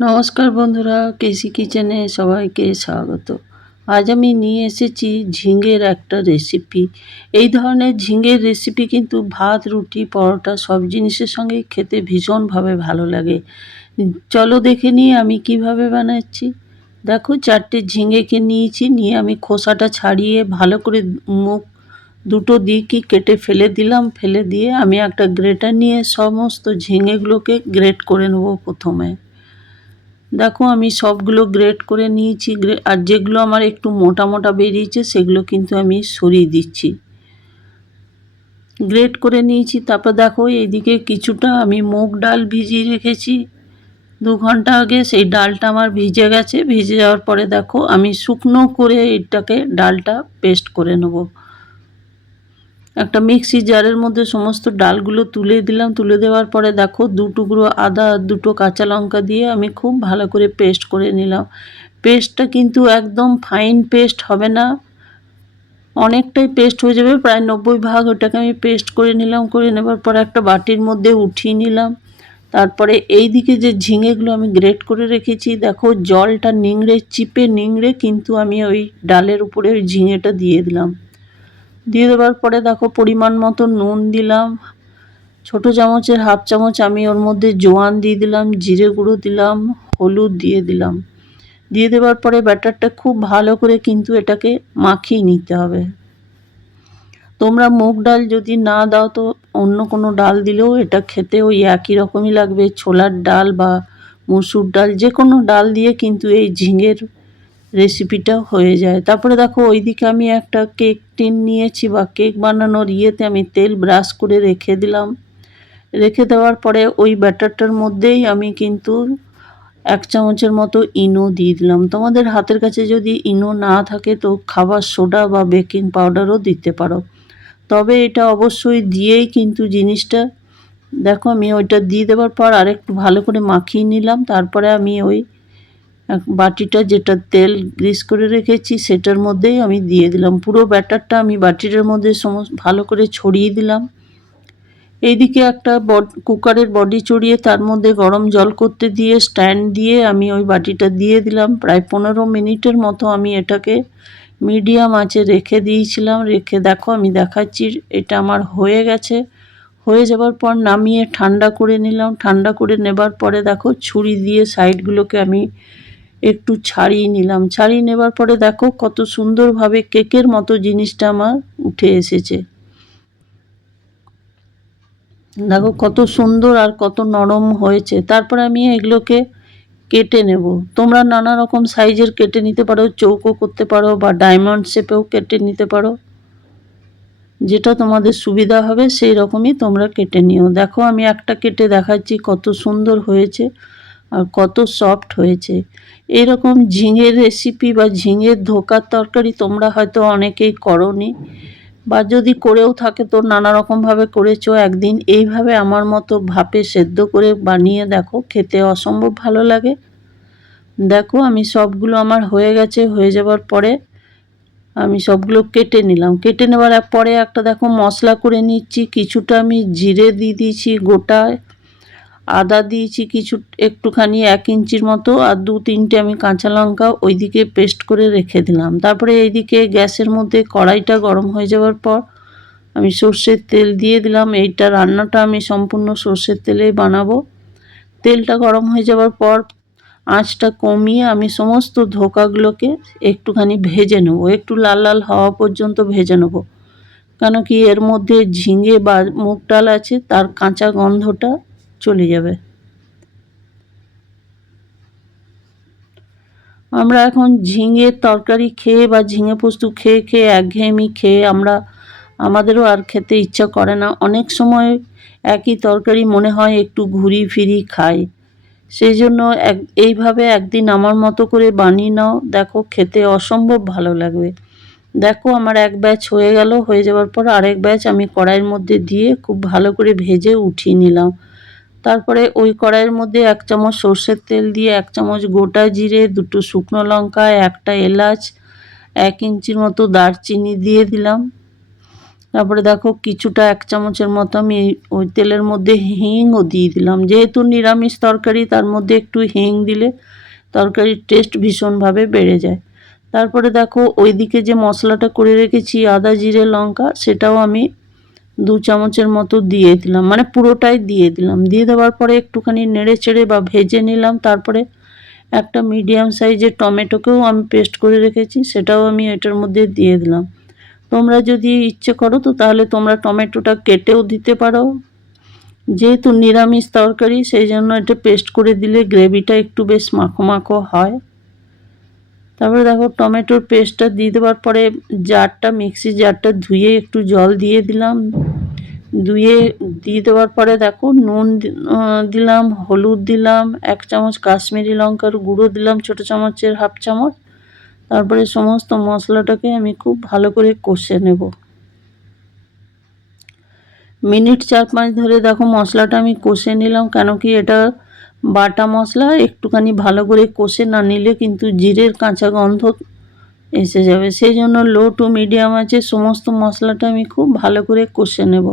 নমস্কার বন্ধুরা, কেসি কিচেনে সবাইকে স্বাগত। আজ আমি নিয়ে এসেছি ঝিঙের একটা রেসিপি। এই ধরনের ঝিঙের রেসিপি কিন্তু ভাত, রুটি, পরোটা সব জিনিসের সঙ্গেই খেতে ভীষণভাবে ভালো লাগে। চলো দেখে নিই আমি কিভাবে বানাচ্ছি। দেখো, 4টে ঝিঙেকে নিয়েছি, নিয়ে আমি খোসাটা ছাড়িয়ে ভালো করে মুখ দুটো দিকই কেটে ফেলে দিলাম। ফেলে দিয়ে আমি একটা গ্রেটার নিয়ে সমস্ত ঝিঙেগুলোকে গ্রেট করে নেবো প্রথমে। দেখো, আমি সবগুলো গ্রেট করে নিয়েছি, আর যেগুলো আমার একটু মোটা মোটা বেরিয়েছে সেগুলো কিন্তু আমি সরিয়ে দিচ্ছি। গ্রেট করে নিয়েছি। তারপর দেখো, এইদিকে কিছুটা আমি মুগ ডাল ভিজিয়ে রেখেছি 2 ঘন্টা আগে। সেই ডালটা আমার ভিজে গেছে। ভিজে যাওয়ার পরে দেখো, আমি শুকনো করে এটাকে ডালটা পেস্ট করে নেব। একটা মিক্সি জারের মধ্যে সমস্ত ডালগুলো তুলে দিলাম। তুলে দেওয়ার পরে দেখো, 2 টুকরো আদা আর 2টো কাঁচা লঙ্কা দিয়ে আমি খুব ভালো করে পেস্ট করে নিলাম। পেস্টটা কিন্তু একদম ফাইন পেস্ট হবে না, অনেকটাই পেস্ট হয়ে যাবে, প্রায় 90 ভাগ ওটাকে আমি পেস্ট করে নিলাম। করে নেবার পরে একটা বাটির মধ্যে উঠিয়ে নিলাম। তারপরে এই দিকে যে ঝিঙেগুলো আমি গ্রেট করে রেখেছি, দেখো জলটা চিপে নিংড়ে কিন্তু আমি ওই ডালের উপরে ওই ঝিঙেটা দিয়ে দিলাম। দিয়ে দেওয়ার পরে দেখো, পরিমাণ মতো নুন দিলাম। ছোটো চামচের হাফ চামচ আমি ওর মধ্যে জোয়ান দিয়ে দিলাম, জিরে গুঁড়ো দিলাম, হলুদ দিয়ে দিলাম। দিয়ে দেওয়ার পরে ব্যাটারটা খুব ভালো করে কিন্তু এটাকে মাখিয়ে নিতে হবে। তোমরা মুগ ডাল যদি না দাও তো অন্য কোনো ডাল দিলেও এটা খেতে ওই একই রকমই লাগবে। ছোলার ডাল বা মসুর ডাল, যে কোনো ডাল দিয়ে কিন্তু এই ঝিঙের রেসিপিটা হয়ে যায়। তারপরে দেখো, ওইদিকে আমি একটা কেক টিন নিয়েছি, বা কেক বানানোর ইয়েতে আমি তেল ব্রাশ করে রেখে দিলাম। রেখে দেওয়ার পরে ওই ব্যাটারটার মধ্যেই আমি কিন্তু 1 চামচের মতো ইনো দিয়ে দিলাম। তোমাদের হাতের কাছে যদি ইনো না থাকে তো খাবার সোডা বা বেকিং পাউডারও দিতে পারো, তবে এটা অবশ্যই দিয়েই কিন্তু জিনিসটা। দেখো, আমি ওইটা দিয়ে দেওয়ার পর আরেকটু ভালো করে মাখিয়ে নিলাম। তারপরে আমি ওই বাটিটা যেটা তেল গ্রিস করে রেখেছি সেটার মধ্যেই আমি দিয়ে দিলাম। পুরো ব্যাটারটা আমি বাটিটার মধ্যে ভালো করে ছড়িয়ে দিলাম। এইদিকে একটা কুকারের বডি চড়িয়ে তার মধ্যে গরম জল করতে দিয়ে স্ট্যান্ড দিয়ে আমি ওই বাটিটা দিয়ে দিলাম। প্রায় 15 মিনিটের মতো আমি এটাকে মিডিয়াম আঁচে রেখে দিয়েছিলাম। রেখে দেখো, আমি দেখাচ্ছি, এটা আমার হয়ে গেছে। হয়ে যাবার পর নামিয়ে ঠান্ডা করে নিলাম। ঠান্ডা করে নেবার পরে দেখো, ছুরি দিয়ে সাইডগুলোকে আমি একটু ছাড়িয়ে নিলাম। ছাড়িয়ে নেবার পরে দেখো কত সুন্দরভাবে কেকের মতো জিনিসটা আমার উঠে এসেছে। দেখো কত সুন্দর আর কত নরম হয়েছে। তারপরে আমি এগুলোকে কেটে নেব। তোমরা নানা রকম সাইজের কেটে নিতে পারো, চৌকো করতে পারো বা ডায়মন্ড শেপেও কেটে নিতে পারো, যেটা তোমাদের সুবিধা হবে সেই রকমই তোমরা কেটে নিও। দেখো, আমি একটা কেটে দেখাচ্ছি কত সুন্দর হয়েছে আর কত সফট হয়েছে। এরকম ঝিঙের রেসিপি বা ঝিঙের ধোকার তরকারি তোমরা হয়তো অনেকেই করোনি, বা যদি করেও থাকে তো নানা রকমভাবে করেছো। একদিন এইভাবে আমার মতো ভাপে সেদ্ধ করে বানিয়ে দেখো, খেতে অসম্ভব ভালো লাগে। দেখো, আমি সবগুলো আমার হয়ে গেছে। হয়ে যাবার পরে আমি সবগুলো কেটে নিলাম। কেটে নেওয়ার পরে একটা দেখো মশলা করে নিচ্ছি। কিছুটা আমি জিরে দিয়ে দিয়েছি গোটা, আদা দিয়েছি কিছু একটুখানি 1 ইঞ্চির মতো, আর 2-3টে আমি কাঁচা লঙ্কা ওইদিকে পেস্ট করে রেখে দিলাম। তারপরে এইদিকে গ্যাসের মধ্যে কড়াইটা গরম হয়ে যাওয়ার পর আমি সর্ষের তেল দিয়ে দিলাম। এইটা রান্নাটা আমি সম্পূর্ণ সর্ষের তেলেই বানাবো। তেলটা গরম হয়ে যাওয়ার পর আঁচটা কমিয়ে আমি সমস্ত ধোকাগুলোকে একটুখানি ভেজে নেবো, একটু লাল লাল হওয়া পর্যন্ত ভেজে নেবো। কেন কি, এর মধ্যে ঝিঙে বা মুগ ডাল আছে, তার কাঁচা গন্ধটা চলে যাবে। আমরা এখন ঝিঙের তরকারি খেয়ে বা ঝিঙে পোস্ত খেয়ে খেয়ে একঘেয়েমি খেয়ে আমাদেরও আর খেতে ইচ্ছা করে না। অনেক সময় একই তরকারি মনে হয় একটু ঘুরি ফিরি খাই। সেই জন্য এইভাবে একদিন আমার মতো করে বানিয়ে নাও, দেখো খেতে অসম্ভব ভালো লাগবে। দেখো, আমার এক ব্যাচ হয়ে গেল। হয়ে যাওয়ার পর আরেক ব্যাচ আমি কড়াইয়ের মধ্যে দিয়ে খুব ভালো করে ভেজে উঠিয়ে নিলাম। তারপরে ওই কড়াইয়ের মধ্যে 1 চামচ সর্ষের তেল দিয়ে 1 চামচ গোটা জিরে, 2টো শুকনো লঙ্কা, একটা এলাচ, 1 ইঞ্চির মতো দারচিনি দিয়ে দিলাম। তারপরে দেখো কিছুটা 1 চামচের মতো আমি ওই তেলের মধ্যে হিংও দিয়ে দিলাম। যেহেতু নিরামিষ তরকারি তার মধ্যে একটু হিং দিলে তরকারির টেস্ট ভীষণভাবে বেড়ে যায়। তারপরে দেখো ওইদিকে যে মশলাটা করে রেখেছি আদা জিরে লঙ্কা, সেটাও আমি 2 চামচের মতো দিয়ে দিলাম, মানে পুরোটাই দিয়ে দিলাম। দিয়ে দেওয়ার পরে একটুখানি নেড়ে চেড়ে বা ভেজে নিলাম। তারপরে একটা মিডিয়াম সাইজের টমেটোকেও আমি পেস্ট করে রেখেছি, সেটাও আমি এটার মধ্যে দিয়ে দিলাম। তোমরা যদি ইচ্ছে করো তো তাহলে তোমরা টমেটোটা কেটেও দিতে পারো। যেহেতু নিরামিষ তরকারি সেই জন্য এটা পেস্ট করে দিলে গ্রেভিটা একটু বেশ মাখো মাখো হয়। তারপরে দেখো টমেটোর পেস্টটা দিয়ে দেওয়ার পরে মিক্সি জারটা ধুয়ে একটু জল দিয়ে দিলাম। দিয়ে দেওয়ার পরে দেখো নুন দিলাম, হলুদ দিলাম, 1 চামচ কাশ্মীরি লঙ্কার গুঁড়ো দিলাম ছোটো চামচের 1/2 চামচ। তারপরে সমস্ত মশলাটাকে আমি খুব ভালো করে কষে নেব। মিনিট 4-5 ধরে দেখো মশলাটা আমি কষে নিলাম, কেন কি এটা বাটা মশলা, একটুখানি ভালো করে কষে না নিলে কিন্তু জিরের কাঁচা গন্ধ এসে যাবে। সেই জন্য লো টু মিডিয়াম আছে সমস্ত মশলাটা আমি খুব ভালো করে কষে নেব।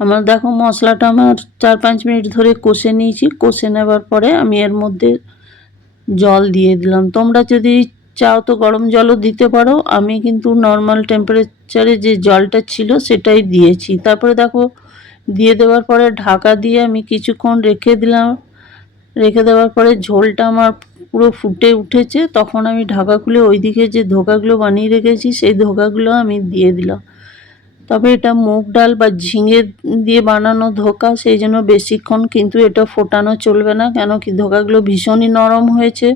আমার দেখো মশলাটা আমার 4-5 মিনিট ধরে কষে নিয়েছি। কষে নেবার পরে আমি এর মধ্যে জল দিয়ে দিলাম। তোমরা যদি চাও তো গরম জলও দিতে পারো, আমি কিন্তু নর্মাল টেম্পারেচারে যে জলটা ছিল সেটাই দিয়েছি। তারপরে দেখো দিয়ে দেওয়ার পরে ঢাকা দিয়ে আমি কিছুক্ষণ রেখে দিলাম। রেখে দেওয়ার পরে ঝোলটা আমার পুরো ফুটে উঠেছে, তখন আমি ঢাকা খুলে ওইদিকে যে ধোকাগুলো বানিয়ে রেখেছি সেই ধোকাগুলো আমি দিয়ে দিলাম। তবে এটা মুগ ডাল বা ঝিঙে দিয়ে বানানো ধোকা, সেই জন্য বেশিক্ষণ কিন্তু এটা ফোটানো চলবে না, কেন কি ধোকাগুলো ভীষণই নরম হয়েছে।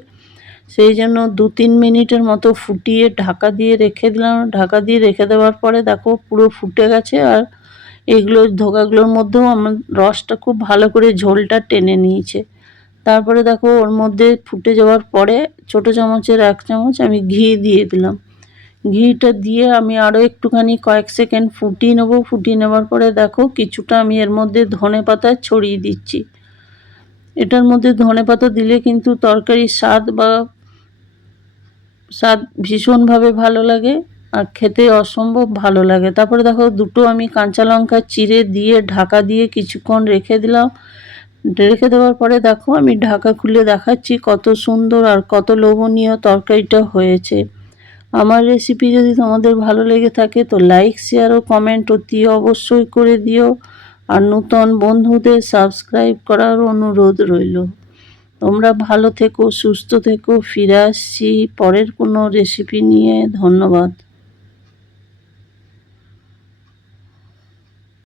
সেই জন্য 2-3 মিনিটের মতো ফুটিয়ে ঢাকা দিয়ে রেখে দিলাম। ঢাকা দিয়ে রেখে দেওয়ার পরে দেখো পুরো ফুটে গেছে, আর এইগুলো ধোকাগুলোর মধ্যেও আমার রসটা খুব ভালো করে ঝোলটা টেনে নিয়েছে। তারপরে দেখো ওর মধ্যে ফুটে যাওয়ার পরে ছোটো চামচের 1 চামচ আমি ঘি দিয়ে দিলাম। ঘিটা দিয়ে আমি আরও একটুখানি কয়েক সেকেন্ড ফুটিয়ে নেবো। ফুটিয়ে নেওয়ার পরে দেখো কিছুটা আমি এর মধ্যে ধনে পাতা ছড়িয়ে দিচ্ছি। এটার মধ্যে ধনে পাতা দিলে কিন্তু তরকারির স্বাদ ভীষণভাবে ভালো লাগে আর খেতে অসম্ভব ভালো লাগে। তারপরে দেখো দুটো আমি কাঁচা লঙ্কা চিড়ে দিয়ে ঢাকা দিয়ে কিছুক্ষণ রেখে দিলাম। রেখে দেওয়ার পরে দেখো আমি ঢাকা খুলে দেখাচ্ছি কত সুন্দর আর কত লোভনীয় তরকারিটা হয়েছে। আমার রেসিপি যদি তোমাদের ভালো লেগে থাকে তো লাইক শেয়ার ও কমেন্ট অতি অবশ্যই করে দিও, আর নতুন বন্ধুদের সাবস্ক্রাইব করার অনুরোধ রইল। তোমরা ভালো থেকো, সুস্থ থেকো। ফিরে আসছি পরের কোনো রেসিপি নিয়ে। ধন্যবাদ।